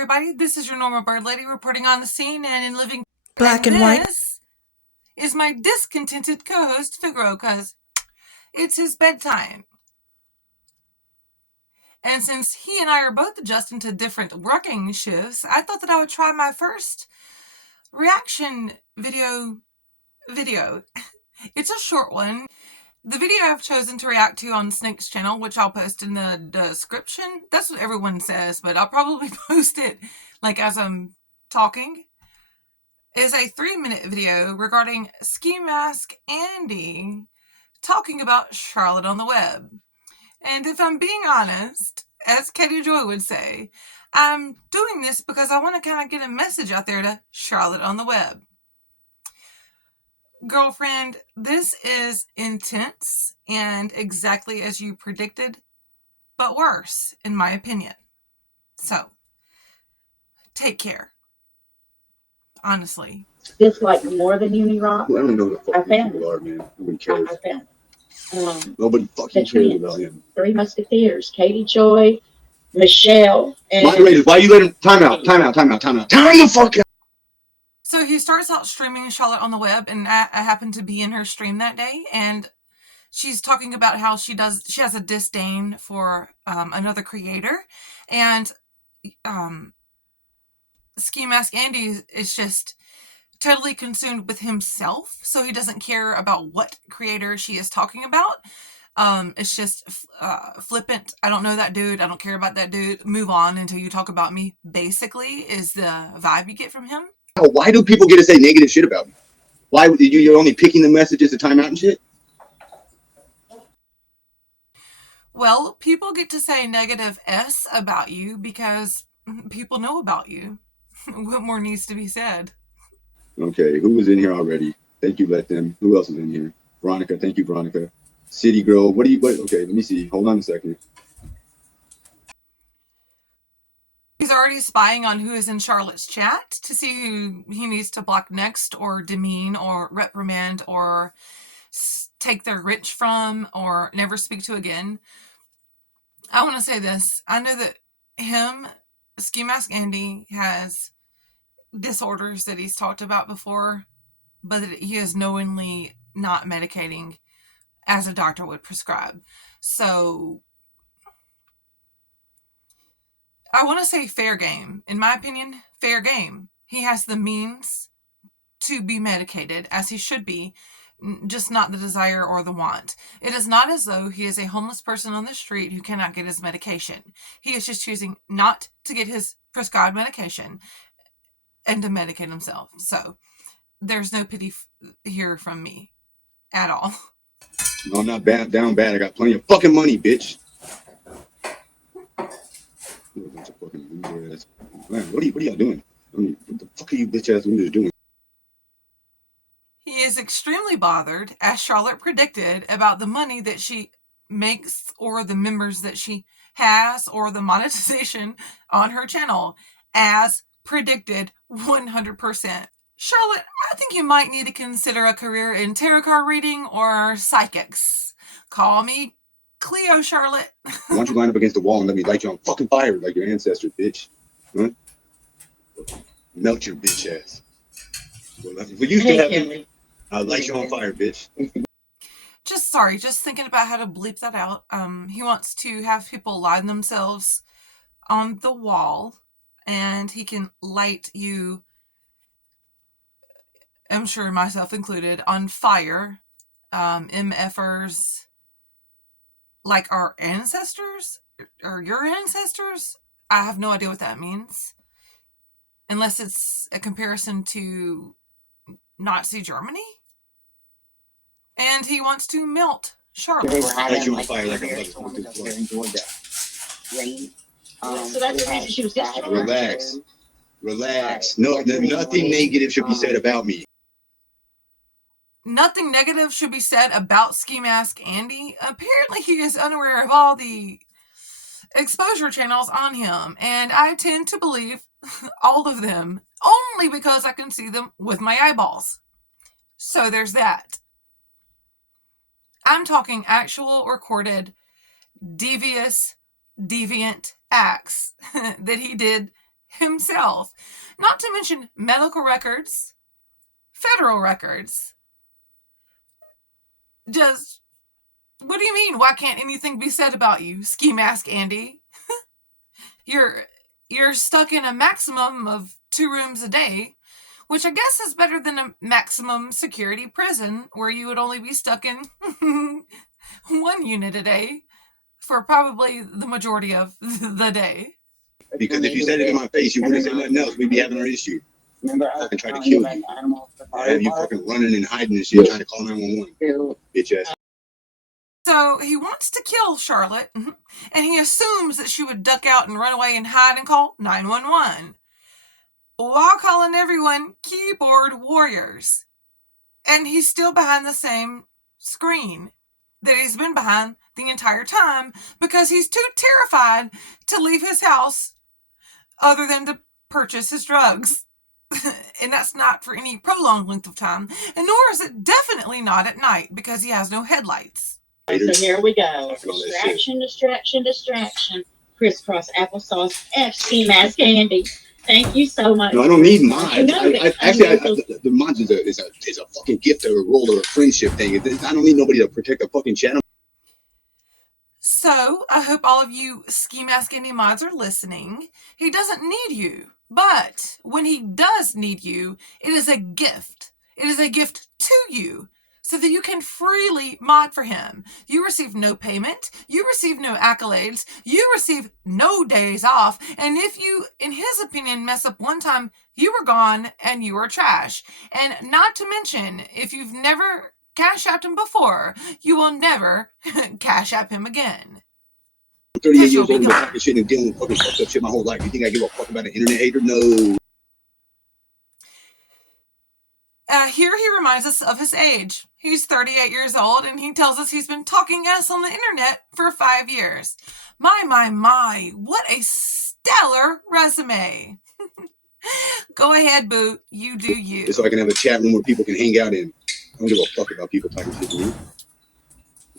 everybody. This is your normal bird lady reporting on the scene and in living black and white. This is my discontented co-host Figaro, because it's his bedtime. And since he and I are both adjusting to different working shifts, I thought that I would try my first reaction video. It's a short one. The video I've chosen to react to on Snake's channel, which I'll post in the description. That's what everyone says, but I'll probably post it like as I'm talking. Is a 3-minute video regarding SKIMASK Andy talking about Charlotte on the web. And if I'm being honest, as Katie Joy would say, I'm doing this because I want to kind of get a message out there to Charlotte on the web. Girlfriend, this is intense and exactly as you predicted, but worse, in my opinion. So, take care. Honestly. It's like more than Unirock. I don't know who the fuck these people are, man. Nobody cares. I found Nobody fucking cares about him. Three Musketeers, Katie Joy, Michelle, and moderators. Why you let him? Time out. Time the fuck out. So he starts out streaming Charlotte on the web, and I happened to be in her stream that day, and she's talking about how she has a disdain for another creator, and SKIMASK Andy is just totally consumed with himself, so he doesn't care about what creator she is talking about. It's just flippant. I don't know that dude. I don't care about that dude. Move on until you talk about me, basically, is the vibe you get from him. Why do people get to say negative shit about me? Why you're only picking the messages to time out and shit? Well, people get to say negative S about you because people know about you. What more needs to be said? Okay, who was in here already? Thank you, let them. Who else is in here? Veronica, thank you, Veronica. City Girl, okay, let me see. Hold on a second. He's already spying on who is in Charlotte's chat to see who he needs to block next or demean or reprimand or take their rich from or never speak to again. I want to say this. I know that SKIMASK Andy, has disorders that he's talked about before, but that he is knowingly not medicating as a doctor would prescribe. So I want to say fair game. In my opinion, fair game. He has the means to be medicated as he should be, just not the desire or the want. It is not as though he is a homeless person on the street who cannot get his medication. He is just choosing not to get his prescribed medication and to medicate himself. So there's no pity here from me at all. No, I'm not down bad. I got plenty of fucking money, bitch. Man, what are y'all doing? I mean, what the fuck are you bitch ass losers doing? He is extremely bothered, as Charlotte predicted, about the money that she makes or the members that she has or the monetization on her channel, as predicted 100%. Charlotte, I think you might need to consider a career in tarot card reading or psychics. Call me Cleo, Charlotte. Why don't you line up against the wall and let me light you on fucking fire like your ancestors, bitch? Huh? Melt your bitch ass. Well, we used to have him. I'll light you on fire, bitch. Just thinking about how to bleep that out. He wants to have people line themselves on the wall, and he can light you, I'm sure myself included, on fire. MFers, like our ancestors, or your ancestors? I have no idea what that means. Unless it's a comparison to Nazi Germany? And he wants to melt Charlotte. they were Light you on like fire like a very motherfucker. up there in Georgia. Rain. So that's the reason she was discharged. Relax. No, nothing negative should be said about me. Nothing negative should be said about SKIMASK Andy. Apparently he is unaware of all the exposure channels on him, and I tend to believe all of them only because I can see them with my eyeballs. So there's that. I'm talking actual recorded deviant acts that he did himself. Not to mention medical records, federal records. Just, what do you mean? Why can't anything be said about you, SKIMASK Andy? You're stuck in a maximum of 2 rooms a day, which I guess is better than a maximum security prison where you would only be stuck in 1 unit a day for probably the majority of the day. Because if you said it in my face, you wouldn't say nothing else. We'd be having our issue. Remember, I fucking try to kill you. Have you fucking running and hiding and shit, trying to call 911. Bitch ass. So he wants to kill Charlotte, and he assumes that she would duck out and run away and hide and call 911, while calling everyone keyboard warriors. And he's still behind the same screen that he's been behind the entire time because he's too terrified to leave his house other than to purchase his drugs. And that's not for any prolonged length of time, and nor is it definitely not at night because he has no headlights. So here we go. Distraction. Crisscross applesauce. SKIMASK Andy. Thank you so much. No, I don't need mods. The mods is a fucking gift or a role or a friendship thing. I don't need nobody to protect the fucking channel. So I hope all of you SKIMASK Andy mods are listening. He doesn't need you, but when he does need you, it is a gift. It is a gift to you, so that you can freely mod for him. You receive no payment, you receive no accolades, you receive no days off, and if you, in his opinion, mess up one time, you are gone and you are trash. And not to mention, if you've never cash apped him before, you will never cash app him again. 38 years old, been talking shit and dealing with fucking fucked up shit my whole life. You think I give a fuck about an internet hater? No. Here he reminds us of his age. He's 38 years old, and he tells us he's been talking us on the internet for 5 years. My, what a stellar resume. Go ahead, Boo. You do you. Just so I can have a chat room where people can hang out in. I don't give a fuck about people talking shit to me.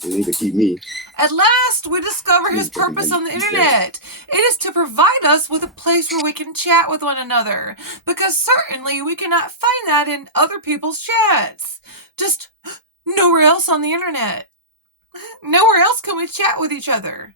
They need to keep me. At last, we discover his purpose on the internet. It is to provide us with a place where we can chat with one another, because certainly we cannot find that in other people's chats. Just nowhere else on the internet. Nowhere else can we chat with each other.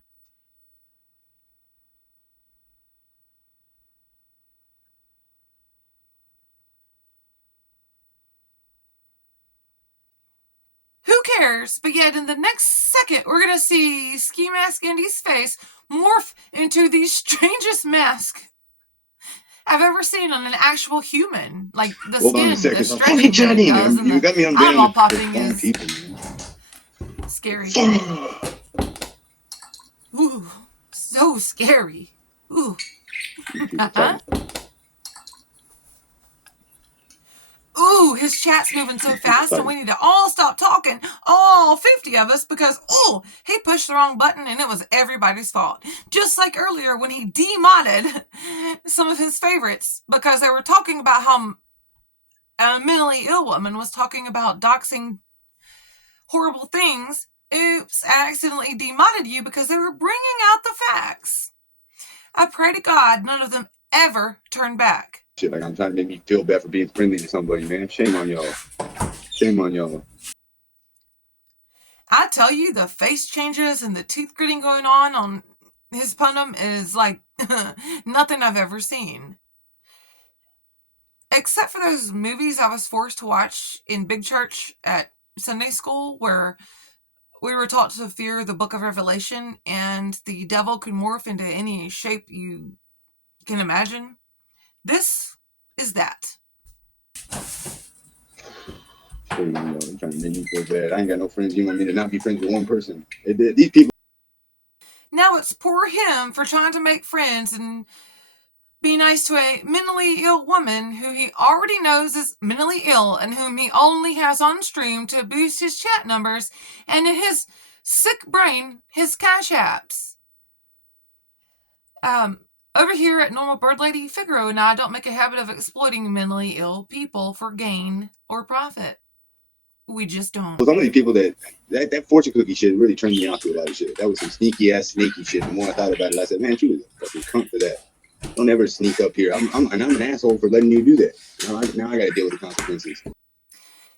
Who cares? But yet in the next second, we're going to see SKIMASK Andy's face morph into the strangest mask I've ever seen on an actual human. Like the skin, the stretching that it does, and the eyeball popping is scary. Ooh, so scary. Ooh. Ooh, his chat's moving so fast, and we need to all stop talking, all 50 of us, because, he pushed the wrong button, and it was everybody's fault. Just like earlier when he demodded some of his favorites, because they were talking about how a mentally ill woman was talking about doxing horrible things. Oops, I accidentally demodded you because they were bringing out the facts. I pray to God none of them ever turn back. Shit, like I'm trying to make me feel bad for being friendly to somebody, man. Shame on y'all. Shame on y'all. I tell you, the face changes and the teeth gritting going on his pundum is like nothing I've ever seen. Except for those movies I was forced to watch in big church at Sunday school, where we were taught to fear the book of Revelation and the devil could morph into any shape you can imagine. This is that. I'm trying to make me feel bad. I ain't got no friends. You want me to not be friends with one person? These people. Now it's poor him for trying to make friends and be nice to a mentally ill woman who he already knows is mentally ill and whom he only has on stream to boost his chat numbers and in his sick brain, his cash apps. Over here at Normal Bird Lady, Figaro and I don't make a habit of exploiting mentally ill people for gain or profit. We just don't. Well, some of these people that fortune cookie shit really turned me off to a lot of shit. That was some sneaky ass sneaky shit. The more I thought about it, I said, man, she was a fucking cunt for that. Don't ever sneak up here. I'm an asshole for letting you do that. Now I got to deal with the consequences.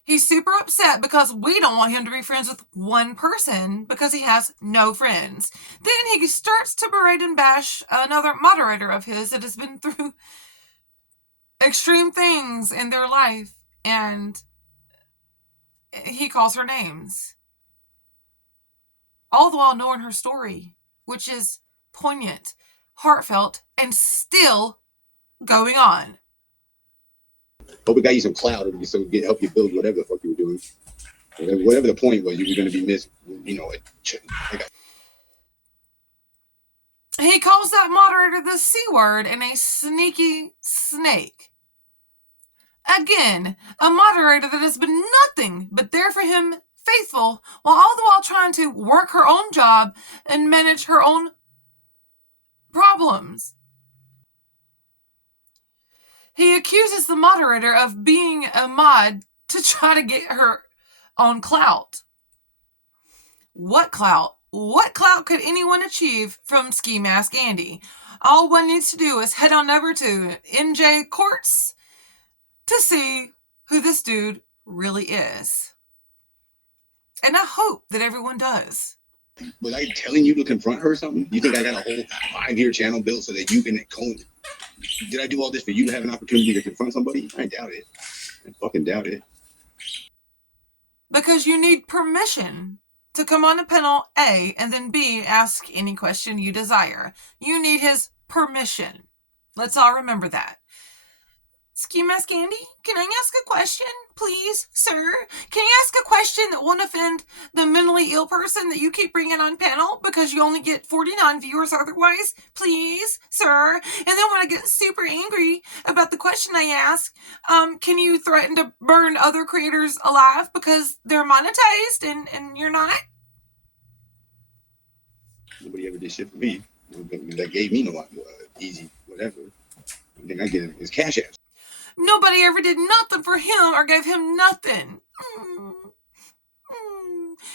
He's super upset because we don't want him to be friends with one person because he has no friends. Then he starts to berate and bash another moderator of his that has been through extreme things in their life, and he calls her names. All the while knowing her story, which is poignant, heartfelt, and still going on. Hope it got you some clout so help you build whatever the fuck you were doing. Whatever the point was, you were going to be He calls that moderator the C word and a sneaky snake. Again, a moderator that has been nothing but there for him, faithful, while all the while trying to work her own job and manage her own problems. He accuses the moderator of being a mod to try to get her on clout. What clout? What clout could anyone achieve from SKIMASK Andy? All one needs to do is head on over to NJ Courts to see who this dude really is. And I hope that everyone does. Was I telling you to confront her or something? You think I got a whole 5-year channel built so that you can did I do all this for you to have an opportunity to confront somebody? I doubt it. I fucking doubt it. Because you need permission to come on a panel, A, and then B, ask any question you desire. You need his permission. Let's all remember that. SKIMASK Andy, can I ask a question, please, sir? Can I ask a question that won't offend the mentally ill person that you keep bringing on panel because you only get 49 viewers otherwise? Please, sir. And then when I get super angry about the question I ask, can you threaten to burn other creators alive because they're monetized and you're not? Nobody ever did shit for me. That gave me no easy whatever. The thing I get is cash apps. Nobody ever did nothing for him or gave him nothing.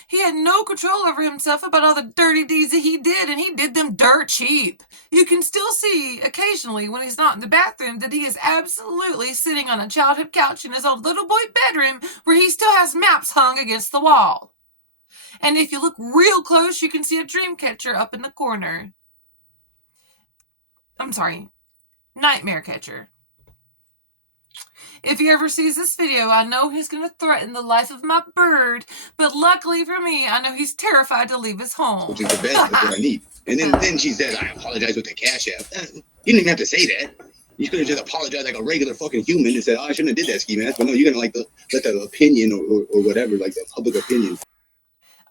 He had no control over himself about all the dirty deeds that he did, and he did them dirt cheap. You can still see occasionally when he's not in the bathroom that he is absolutely sitting on a childhood couch in his old little boy bedroom where he still has maps hung against the wall. And if you look real close, you can see a dream catcher up in the corner. I'm sorry, nightmare catcher. If he ever sees this video, I know he's going to threaten the life of my bird, but luckily for me, I know he's terrified to leave his home. Which is the best, that's what I need. And then she said, I apologize with the cash app. You didn't even have to say that. You could have just apologized like a regular fucking human and said, oh, I shouldn't have did that, SKIMASK. But no, you're going to let the opinion or whatever, like the public opinion.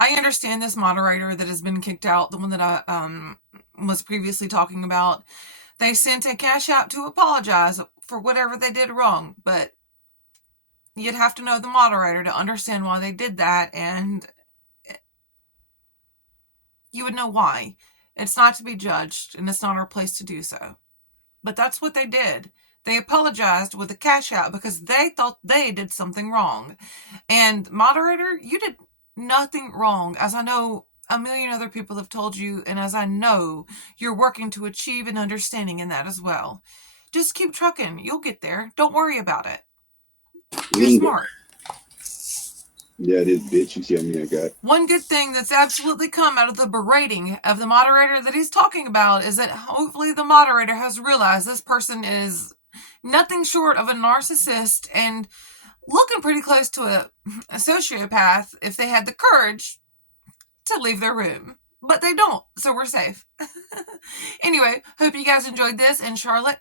I understand this moderator that has been kicked out, the one that I was previously talking about. They sent a cash app to apologize for whatever they did wrong, but you'd have to know the moderator to understand why they did that, and you would know why. It's not to be judged, and it's not our place to do so. But that's what they did. They apologized with a cash app because they thought they did something wrong. And moderator, you did nothing wrong, as I know a million other people have told you, and as I know you're working to achieve an understanding in that as well. Just keep trucking. You'll get there. Don't worry about it. You're smart. Yeah, it is, bitch. You see how many I got. One good thing that's absolutely come out of the berating of the moderator that he's talking about is that hopefully the moderator has realized this person is nothing short of a narcissist and looking pretty close to a sociopath if they had the courage to leave their room. But they don't, so we're safe. Anyway, hope you guys enjoyed this. And Charlotte,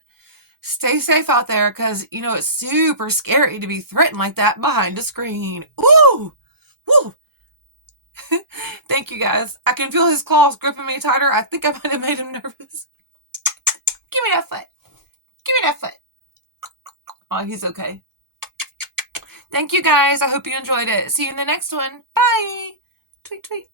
stay safe out there because, you know, it's super scary to be threatened like that behind a screen. Woo! Woo! Thank you, guys. I can feel his claws gripping me tighter. I think I might have made him nervous. Give me that foot. Give me that foot. Oh, he's okay. Thank you, guys. I hope you enjoyed it. See you in the next one. Bye. Tweet, tweet.